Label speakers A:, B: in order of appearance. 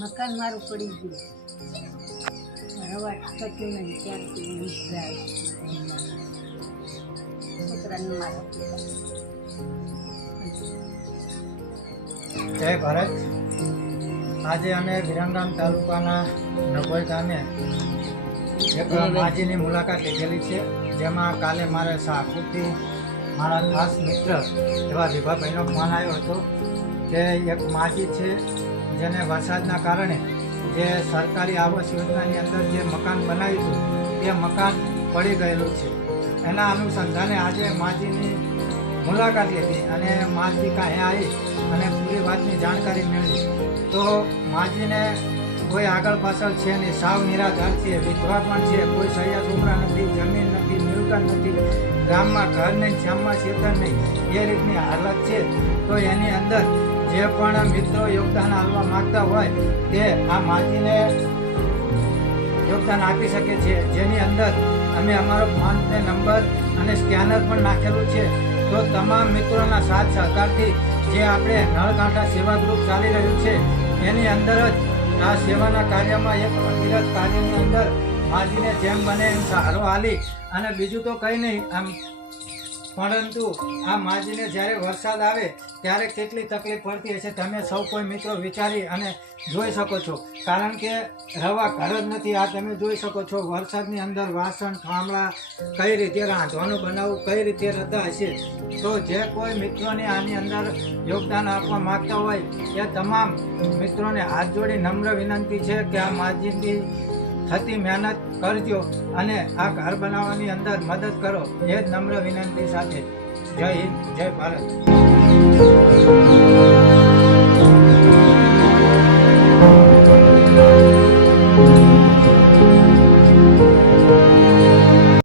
A: મકાન મારું પડી ગયું. રવા થતું નહીં ત્યારથી હું છોકરાને મારા
B: જય ભારત. આજે અમે વિરમગામ તાલુકાના નભોઈ ગામે એક માજીની મુલાકાત લીધેલી છે જેમાં કાલે મારે શાહપુરથી મારા ખાસ મિત્ર એવા વિભાભાઈનો ફોન આવ્યો હતો કે એક માજી છે જેને વરસાદના કારણે જે સરકારી આવાસ યોજનાની અંદર જે મકાન બનાવ્યું હતું તે મકાન પડી ગયેલું છે. એના અનુસંધાને આજે માજીની મુલાકાત લીધી અને માજી કાંઈ આવી અને પૂરી વાતની જાણકારી મેળવી. તો માજીને કોઈ આગળ પાછળ છે નહીં, સાવ નિરાધાર છે વિધવા પણ છે કોઈ સૈયા છોકરા નથી, જમીન નથી, મિલકત નથી, ગામમાં ઘર નહીં શ્યામમાં ચેતન નહીં, એ રીતની હાલત છે. તો એની અંદર જે પણ મિત્રો યોગદાન આપવા માંગતા હોય તે આ માજીને યોગદાન આપી શકે છે. જેની અંદર અમે અમારો ફોન પે નંબર અને સ્કેનર પણ નાખેલું છે. તો તમામ મિત્રોના સાથ સહકારથી જે આપણે નળકાંઠા સેવા ગ્રુપ ચાલી રહ્યું છે, એની અંદર જ આ સેવાના કાર્યમાં એક અવિરત કાર્યની અંદર માજીને જેમ બને એમ સહારો હાલી અને બીજું તો કંઈ નહીં, આમ પરંતુ આ માજીને જ્યારે વરસાદ આવે, ત્યારે કેટલી તકલીફ પડતી હશે તમે સૌ કોઈ મિત્રો વિચારી અને જોઈ શકો છો. કારણ કે રવા ઘર જ નથી, આ તમે જોઈ શકો છો વરસાદની અંદર વાસણ થાંભળા કઈ રીતે રાંધવાનું, બનાવવું, કઈ રીતે રહેતા હશે. તો જે કોઈ મિત્રોને આની અંદર યોગદાન આપવા માંગતા હોય, એ તમામ મિત્રોને હાથ જોડી નમ્ર વિનંતી છે કે આ માજીની થતી મહેનત કરજો અને આ ઘર બનાવવાની અંદર મદદ કરો. એ જ નમ્ર વિનંતી સાથે. જય હિન્દ, જય ભારત.